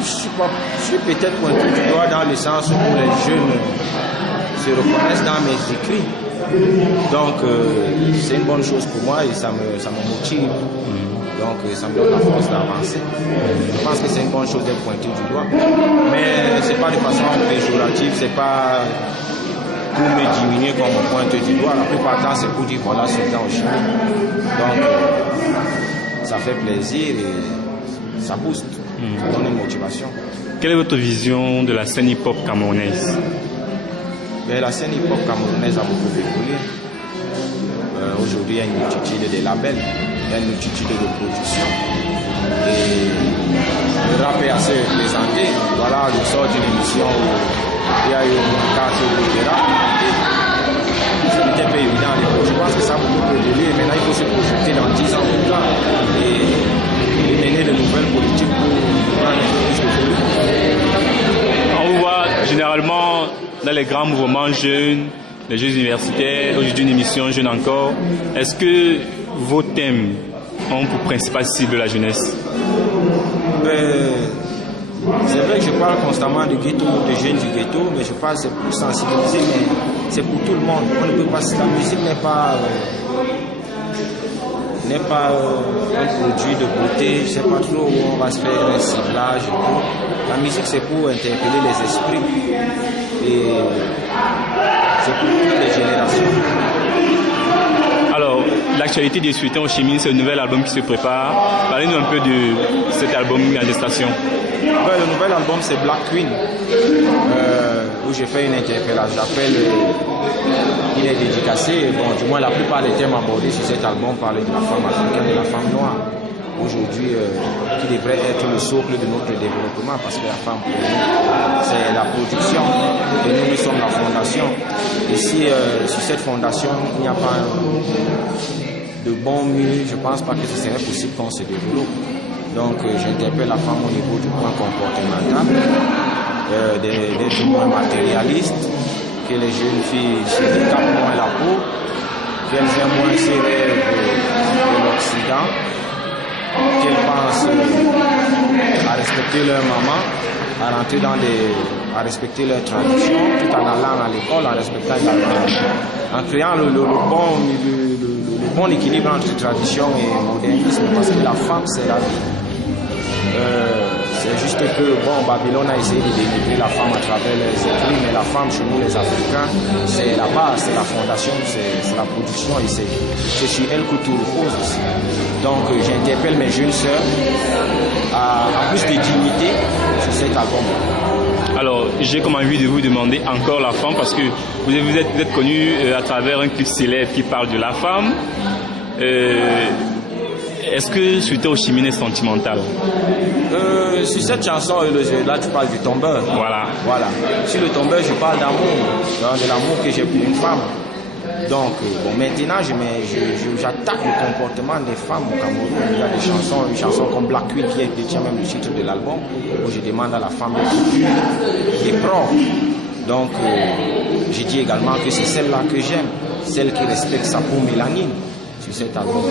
je suis peut-être pointé du doigt dans le sens où les jeunes se reconnaissent dans mes écrits. Donc, c'est une bonne chose pour moi et ça me motive. Donc, ça me donne la force d'avancer. Je pense que c'est une bonne chose d'être pointé du doigt. Mais c'est pas de façon péjorative, c'est pas pour me diminuer qu'on me pointe du doigt. La plupart du temps, c'est pour dire voilà, c'est le temps au Chili. Donc, ça fait plaisir et ça booste, ça donne une motivation. Quelle est votre vision de la scène hip-hop camerounaise? La scène hip-hop camerounaise a beaucoup évolué. Aujourd'hui, il y a une multitude de labels, il y a une multitude de productions. Et le rap est assez représenté. Voilà, je sors d'une émission où il y a eu une carte de rap. C'était un peu évident à l'époque. Je pense que ça a beaucoup évolué. Maintenant, il faut se projeter dans 10 ans plus tard et mener de nouvelles politiques pour prendre plus de volume. On vous voit généralement dans les grands mouvements jeunes, les jeux universitaires, aujourd'hui une émission jeune encore. Est-ce que vos thèmes ont pour principale cible la jeunesse? C'est vrai que je parle constamment du ghetto, des jeunes du ghetto, mais je parle c'est pour sensibiliser, mais c'est pour tout le monde. On ne peut pas, la musique n'est pas un produit de beauté, je ne sais pas trop où on va se faire un ciblage et tout. La musique c'est pour interpeller les esprits et c'est pour toutes les générations. Alors, l'actualité des Sultans au Chimine, c'est le nouvel album qui se prépare. Parlez-nous un peu de cet album en gestation. Le nouvel album c'est Black Queen, où j'ai fait une interpellation. J'appelle, il est dédicacé. Bon, du moins la plupart des thèmes abordés sur cet album parlaient de la femme africaine et de la femme noire. Aujourd'hui, qui devrait être le socle de notre développement, parce que la femme, pour nous, c'est la production, et nous sommes la fondation. Et si sur cette fondation, il n'y a pas de bon mur, je ne pense pas que ce serait possible qu'on se développe. Donc, j'interpelle la femme au niveau du plan comportemental, d'être moins matérialiste, que les jeunes filles se décapent moins la peau, qu'elles aient moins ces rêves de l'Occident, qu'elles pensent à respecter leur maman, à rentrer à respecter leurs traditions, tout en allant à l'école, en respectant en créant le bon équilibre entre tradition et modernisme, parce que la femme c'est la vie. C'est juste que Babylone a essayé de dénigrer la femme à travers les écrits, mais la femme chez nous les Africains, c'est la base, c'est la fondation, c'est la production et c'est sur elle que tout repose aussi. Donc j'interpelle mes jeunes sœurs à plus de dignité sur cet album. Alors j'ai comme envie de vous demander encore la femme, parce que vous êtes connu à travers un clip célèbre qui parle de la femme. Est-ce que Sultan au Chimine est sentimental? Sur cette chanson, là tu parles du tombeur. Voilà. Sur le tombeur, je parle d'amour, de l'amour que j'ai pour une femme. Donc, maintenant, j'attaque le comportement des femmes au Cameroun. Il y a une chanson comme Black Queen qui détient même le titre de l'album, où je demande à la femme d'être pure et propre. Donc, je dis également que c'est celle-là que j'aime, celle qui respecte sa peau mélanine. Sur cet album.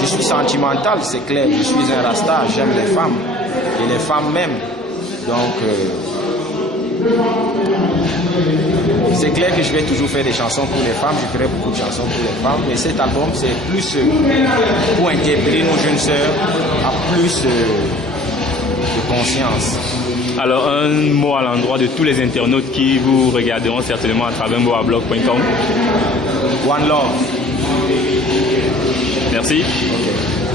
Je suis sentimental, c'est clair. Je suis un rasta, j'aime les femmes et les femmes m'aiment. Donc, c'est clair que je vais toujours faire des chansons pour les femmes. Je ferai beaucoup de chansons pour les femmes, mais cet album c'est plus pour interpeller nos jeunes sœurs à plus de conscience. Alors, un mot à l'endroit de tous les internautes qui vous regarderont certainement à travers boablog.com. One love. Merci. Okay.